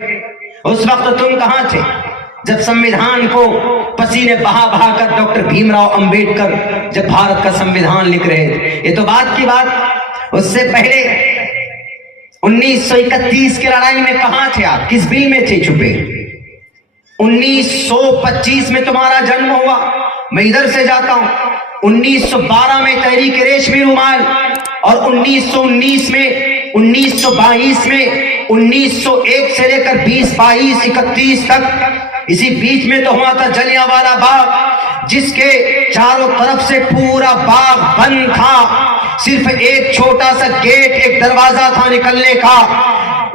اس وقت تم کہاں تھے جب سنویدھان کو پسینے بہا بہا کر ڈاکٹر بھیم راؤ امبیڈکر جب بھارت کا سنویدھان لکھ رہے تھے؟ یہ تو بات کی بات، اس سے پہلے 1931 کی لڑائی میں کہاں تھے آپ؟ کس بل میں تھے چھپے؟ 1925 میں تمہارا جنم ہوا، میں ادھر سے جاتا ہوں، 1912 میں تحریک ریشمی رومال، اور 1919 میں، 1922 میں، 1901 سے لے کر 20 22 31 تک، اسی بیچ میں تو ہوا تھا جلیاں والا باغ، جس کے چاروں طرف سے پورا باغ بند تھا، صرف ایک چھوٹا سا گیٹ، ایک دروازہ تھا نکلنے کا،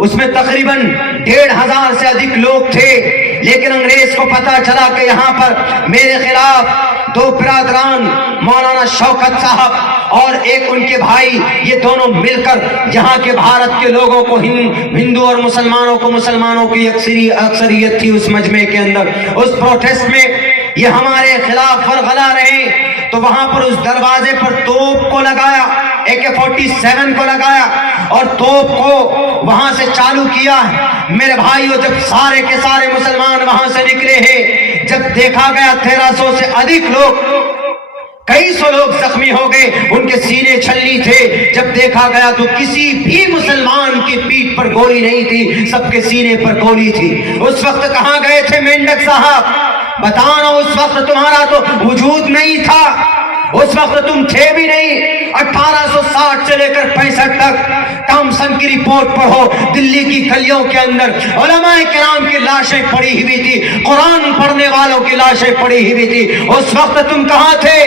اس میں تقریباً 1500 سے ادھک لوگ تھے، لیکن انگریز کو پتا چلا کہ یہاں پر میرے خلاف دو برادران مولانا شوکت صاحب اور ایک ان کے بھائی، یہ دونوں مل کر یہاں کے بھارت کے لوگوں کو، ہندو اور مسلمانوں کو، مسلمانوں کی اکثریت تھی اس مجمع کے اندر، اس پروٹیسٹ میں یہ ہمارے خلاف ورغلا رہے، تو وہاں پر اس دروازے پر توپ کو لگایا، AK-47 کو لگایا اور توپ کو وہاں سے چالو کیا۔ میرے بھائیو، جب سارے کے سارے مسلمان وہاں سے نکلے ہیں، جب دیکھا گیا 1300 سے ادھک لوگ، کئی سو لوگ زخمی ہو گئے، ان کے سینے چھلنی تھے، جب دیکھا گیا تو کسی بھی مسلمان کی پیٹھ پر گولی نہیں تھی، سب کے سینے پر گولی تھی۔ اس وقت کہاں گئے تھے مینڈک صاحب؟ بتانا، اس وقت تمہارا تو وجود نہیں تھا، اس وقت تم تھے بھی نہیں۔ 1860 سے لے کر 65 تک تامسن کی رپورٹ پڑھو، دلی کی گلیوں کے اندر علماء کرام کی لاشیں پڑی ہوئی تھی، قرآن پڑھنے والوں کی لاشیں پڑی ہوئی تھی۔ اس وقت تم کہاں تھے؟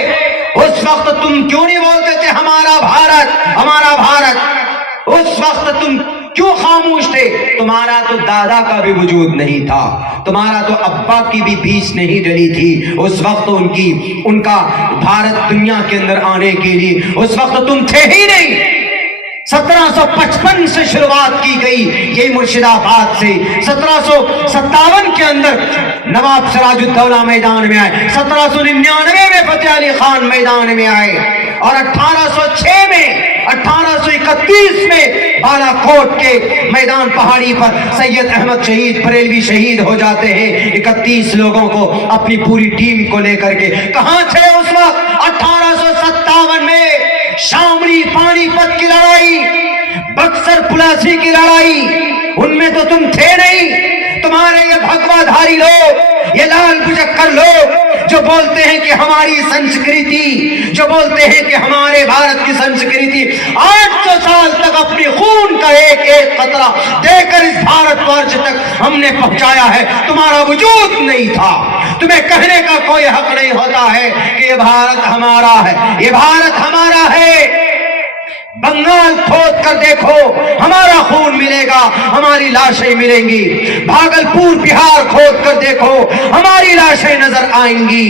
اس وقت تم کیوں نہیں بولتے تھے ہمارا بھارت، ہمارا بھارت؟ اس وقت تم کیوں خاموش تھے؟ تمہارا تو دادا کا بھی وجود نہیں تھا، تمہارا تو ابا کی بھی بیچ نہیں ڈلی تھی اس وقت، ان کا بھارت دنیا کے اندر آنے کے لیے اس وقت تم تھے ہی نہیں۔ 1755 سے شروعات کی گئی، یہ مرشد آباد سے 1757 کے اندر نواب سراج الدولہ میدان میں آئے، 1799 میں فتح علی خان میدان میں آئے، اور 1806 میں، 1831 میں بالا کوٹ کے میدان پہاڑی پر سید احمد شہید بریلوی شہید ہو جاتے ہیں 31 لوگوں کو اپنی پوری ٹیم کو لے کر کے۔ کہاں تھے اس وقت؟ 1857 میں شاملی پانی پت کی لڑائی، بکسر پلاسی کی لڑائی، ان میں تو تم تھے نہیں۔ تمہارے یہ بھگوا دھاری لوگ، یہ لال بجکر لوگ جو بولتے ہیں کہ ہماری سنسکرتی، جو بولتے ہیں کہ ہمارے بھارت کی سنسکرتی 800 سال تک اپنی خون کا ایک ایک قطرہ دے کر اس بھارت ورش تک ہم نے پہنچایا ہے، تمہارا وجود نہیں تھا، تمہیں کہنے کا کوئی حق نہیں ہوتا ہے کہ یہ بھارت ہمارا ہے، یہ بھارت ہمارا ہے۔ بنگال کھود کر دیکھو، ہمارا خون ملے گا، ہماری لاشیں ملیں گی۔ بھاگلپور بہار کھود کر دیکھو، ہماری لاشیں نظر آئیں گی،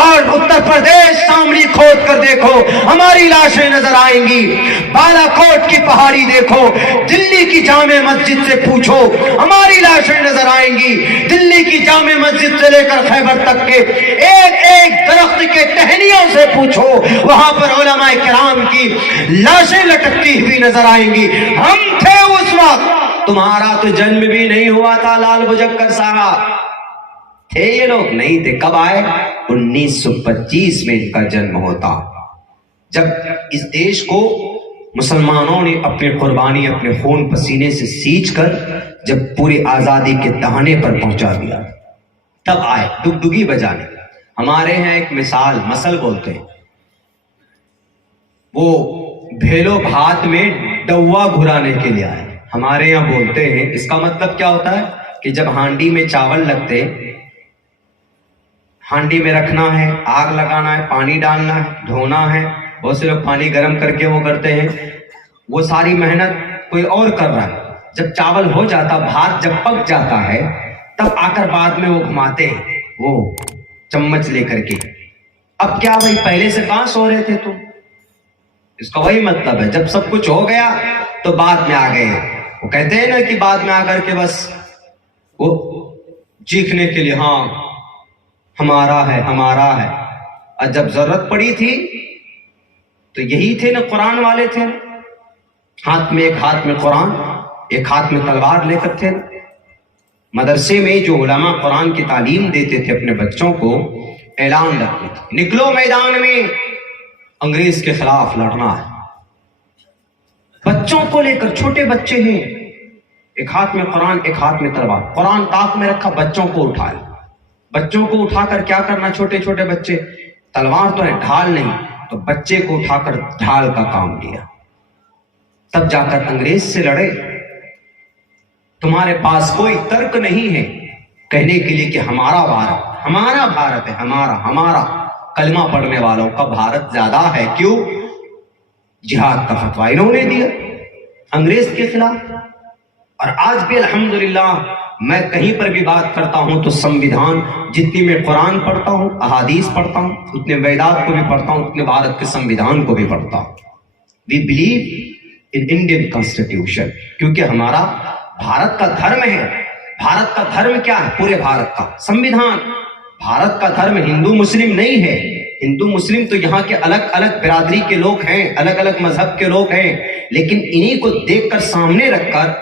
اور اتر پردیش شاملی کھود کر دیکھو، ہماری لاشیں نظر آئیں گی۔ بالا کوٹ کی پہاڑی دیکھو، دلی کی جامع مسجد سے پوچھو، ہماری لاشیں نظر آئیں گی۔ دلی کی جامع مسجد سے لے کر خیبر تک کے ایک ایک درخت کے ٹہنیوں سے پوچھو، وہاں پر علماء کرام کی لاشیں لٹکتی ہوئی نظر آئیں گی۔ ہم تھے اس وقت، تمہارا تو جنم بھی نہیں ہوا تھا لال بجکر صاحب، تھے یہ لوگ نہیں تھے۔ کب آئے؟ 1925 میں ان کا جنم ہوتا، جب اس دیش کو مسلمانوں نے اپنی قربانی، اپنے خون پسینے سے سینچ کر جب پوری آزادی کے دہانے پر پہنچا دیا، تب آئے ڈگڈگی بجانے۔ ہمارے ہیں ایک مثل بولتے ہیں، وہ بھیلو بھات میں ڈوا گھرانے کے لیے آئے۔ ہمارے یہاں بولتے ہیں، اس کا مطلب کیا ہوتا ہے کہ جب ہانڈی میں چاول لگتے، ہانڈی میں رکھنا ہے، آگ لگانا ہے، پانی ڈالنا ہے، دھونا ہے، بہت سے لوگ پانی گرم کر کے وہ کرتے ہیں، وہ ساری محنت کوئی اور کر رہا ہے۔ جب چاول ہو جاتا، بھات جب پک جاتا ہے، تب آ کر بعد میں وہ گھماتے ہیں، وہ چمچ لے کر کے۔ اب کیا بھائی، پہلے سے کہاں سو رہے تھے تم؟ اس کا وہی مطلب ہے، جب سب کچھ ہو گیا تو بعد میں آ گئے۔ وہ کہتے ہیں نا کہ بعد میں آ کر کے بس وہ چیخنے کے لیے، ہاں ہمارا ہے، ہمارا ہے۔ اور جب ضرورت پڑی تھی تو یہی تھے نا، قرآن والے تھے، ایک ہاتھ میں قرآن، ایک ہاتھ میں تلوار لے کر تھے۔ مدرسے میں جو علماء قرآن کی تعلیم دیتے تھے اپنے بچوں کو اعلان رکھتے تھے، نکلو میدان میں، انگریز کے خلاف لڑنا ہے۔ بچوں کو لے کر، چھوٹے بچے ہیں، ایک ہاتھ میں قرآن ایک ہاتھ میں تلوار، قرآن طاق میں رکھا، بچوں کو اٹھایا۔ بچوں کو اٹھا کر کیا کرنا؟ چھوٹے چھوٹے بچے، تلوار تو ہے، ڈھال نہیں، تو بچے کو اٹھا کر ڈھال کا کام لیا، تب جا کر انگریز سے لڑے۔ تمہارے پاس کوئی ترک نہیں ہے کہنے کے لیے کہ ہمارا بھارت ہے، ہمارا کلمہ پڑھنے والوں کا بھارت زیادہ ہے۔ کیوں؟ جہاد کا فتویٰ انہوں نے دیا انگریز کے خلاف۔ اور آج بھی الحمدللہ میں کہیں پر بھی بات کرتا ہوں تو سمویدھان، جتنی میں قرآن پڑھتا ہوں، احادیث پڑھتا ہوں، اتنے ویدات کو بھی پڑھتا ہوں، اتنے بھارت کے سمویدھان کو بھی پڑھتا ہوں۔ We believe in Indian constitution, کیونکہ ہمارا بھارت کا دھرم ہے۔ بھارت کا دھرم کیا ہے؟ پورے بھارت کا سمویدھان۔ بھارت کا دھرم ہندو مسلم نہیں ہے۔ ہندو مسلم تو یہاں کے الگ الگ برادری کے لوگ ہیں، الگ الگ مذہب کے لوگ ہیں، لیکن انہی کو دیکھ کر، سامنے رکھ کر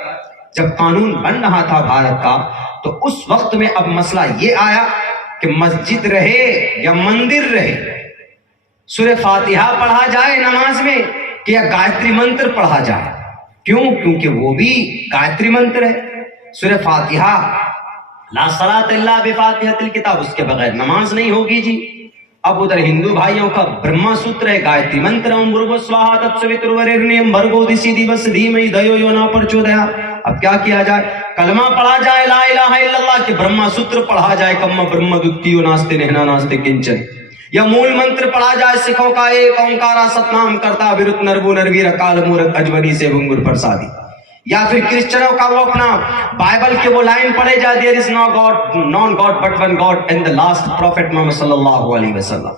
جب قانون بن رہا تھا بھارت کا، تو اس وقت میں اب مسئلہ یہ آیا کہ مسجد رہے یا مندر رہے، سورہ فاتحہ پڑھا جائے نماز میں کہ یا گایتری منتر پڑھا جائے۔ کیوں؟ کیونکہ وہ بھی گایتری منتر ہے۔ سورہ فاتحہ، لا صلاۃ الا بفاتحۃ الکتاب، اس کے بغیر نماز نہیں ہوگی جی۔ اب ادھر ہندو بھائیوں کا برہما سوتر ہے، گایتری منتر، اوم بھرگو سواہا تتسویتروریرنیم بھرگو دیسی دیوس دھیمہی دھیو یو نہ پرچودیا۔ اب کیا کیا جائے؟ کلمہ پڑھا جائے لا الہ الا اللہ، کہ برہما سوتر پڑھا جائے، کم برہم دتیو ناستے نہنا ناستے کنچن، یا مول منتر پڑھا جائے سکھوں کا، ایک اومکارا ستنام کرتا ویرت نربو نرویر اکال مورت اجمنی سے بنگر پرسادی۔ یا پھر کرسچنوں کا وہ اپنا بائبل کے وہ لائن پڑھے جائے، there is no God, non God but one God and the last prophet محمد صلی اللہ علیہ وسلم۔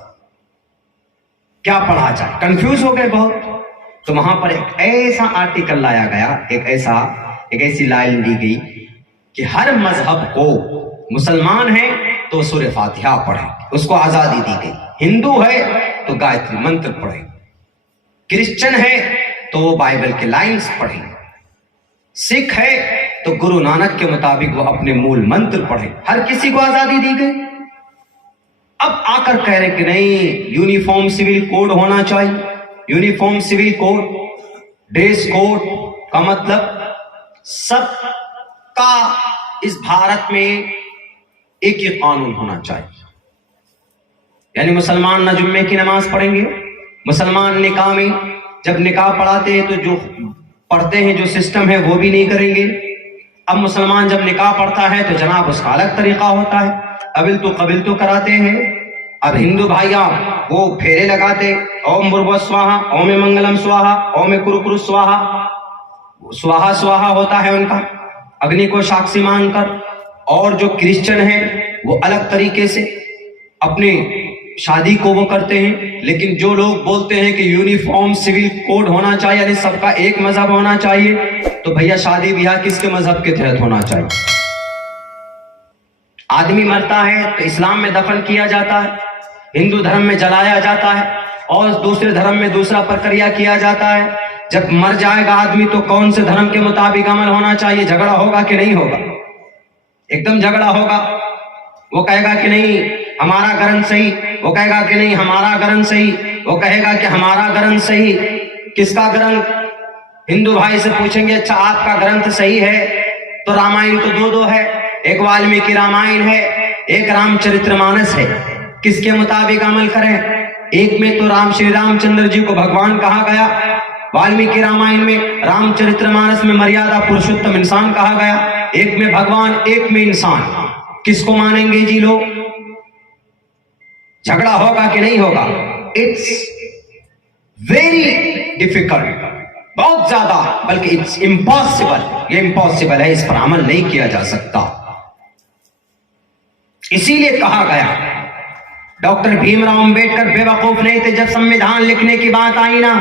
کیا پڑھا جائے؟ کنفیوز ہو گئے بہت۔ تو وہاں پر ایک ایسا آرٹیکل لایا گیا، ایک ایسی لائن دی گئی کہ ہر مذہب کو، مسلمان ہیں تو سورہ فاتحہ پڑھیں، اس کو آزادی دی گئی۔ ہندو ہے تو گایتری منتر پڑھیں، کرسچن ہے تو وہ بائبل کے لائنز پڑھیں، سکھ ہے تو گرو نانک کے مطابق وہ اپنے مول منتر پڑھیں۔ ہر کسی کو آزادی دی گئی۔ اب آ کر کہہ رہے کہ نہیں، یونیفارم سول کوڈ ہونا چاہیے۔ Uniform civil code, dress code کا مطلب سب کا اس بھارت میں ایک ہی قانون ہونا چاہیے۔ یعنی مسلمان نہ جمعے کی نماز پڑھیں گے، مسلمان نکاح میں جب نکاح پڑھاتے ہیں تو جو پڑھتے ہیں جو سسٹم ہے وہ بھی نہیں کریں گے۔ اب مسلمان جب نکاح پڑھتا ہے تو جناب اس کا الگ طریقہ ہوتا ہے، قبل تو کراتے ہیں۔ اب ہندو بھائیاں وہ پھیرے لگاتے، اوم بھرگو سواہا، اوم منگلم سواہا، اوم کرکرو سواہا، سواہا سواہا ہوتا ہے ان کا، اگنی کو ساکشی مان کر۔ اور جو کرسچن ہیں وہ الگ طریقے سے اپنے شادی کو وہ کرتے ہیں۔ لیکن جو لوگ بولتے ہیں کہ یونیفارم سول کوڈ ہونا چاہیے، یعنی سب کا ایک مذہب ہونا چاہیے، تو بھیا شادی بیاہ کس کے مذہب کے تحت ہونا چاہیے؟ آدمی مرتا ہے تو اسلام میں دفن کیا جاتا ہے، ہندو دھرم میں جلایا جاتا ہے، اور دوسرے دھرم میں دوسرا پرکریا کیا جاتا ہے۔ جب مر جائے گا آدمی تو کون سے دھرم کے مطابق عمل ہونا چاہیے؟ جھگڑا ہوگا کہ نہیں ہوگا؟ ایک دم جھگڑا ہوگا۔ وہ کہے گا کہ نہیں ہمارا گرنتھ صحیح، وہ کہے گا کہ نہیں ہمارا گرنتھ صحیح، وہ کہے گا کہ ہمارا گرنتھ صحیح۔ کس کا گرنتھ؟ ہندو بھائی سے پوچھیں گے اچھا آپ کا گرنتھ صحیح ہے تو رامائن تو دو ہے، ایک والمیکی رامائن ہے، ایک رام چرتر مانس ہے، کس کے مطابق عمل کریں؟ ایک میں تو شری رام چندر جی کو بھگوان کہا گیا، والمیکی رامائن میں، رام چرتر مانس میں مریادہ پرشوتم انسان کہا گیا۔ ایک میں بھگوان، ایک میں انسان، کس کو مانیں گے جی لوگ؟ جھگڑا ہوگا کہ نہیں ہوگا؟ اٹس ویری ڈیفیکلٹ، بہت زیادہ، بلکہ اٹس امپاسبل، یہ امپاسبل ہے، اس پر عمل نہیں کیا جا سکتا۔ اسی لیے کہا گیا ڈاکٹر بھیم راؤ امبیڈکر بے وقوف نہیں تھے۔ جب سمویدھان لکھنے کی بات آئی نا،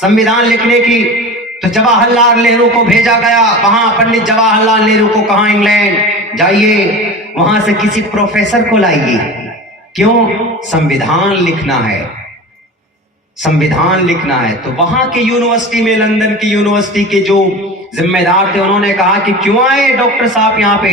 سمویدھان لکھنے کی، تو جواہر لال نہرو کو بھیجا گیا وہاں۔ پنڈت جواہر لال نہرو کو کہاں؟ انگلینڈ جائیے، وہاں سے کسی پروفیسر کو لائیے۔ کیوں؟ سمویدھان لکھنا ہے، سمویدھان لکھنا ہے۔ تو وہاں کے یونیورسٹی میں، لندن کی یونیورسٹی کے جو ذمہ دار تھے، انہوں نے کہا کہ کیوں آئے ڈاکٹر صاحب یہاں پہ؟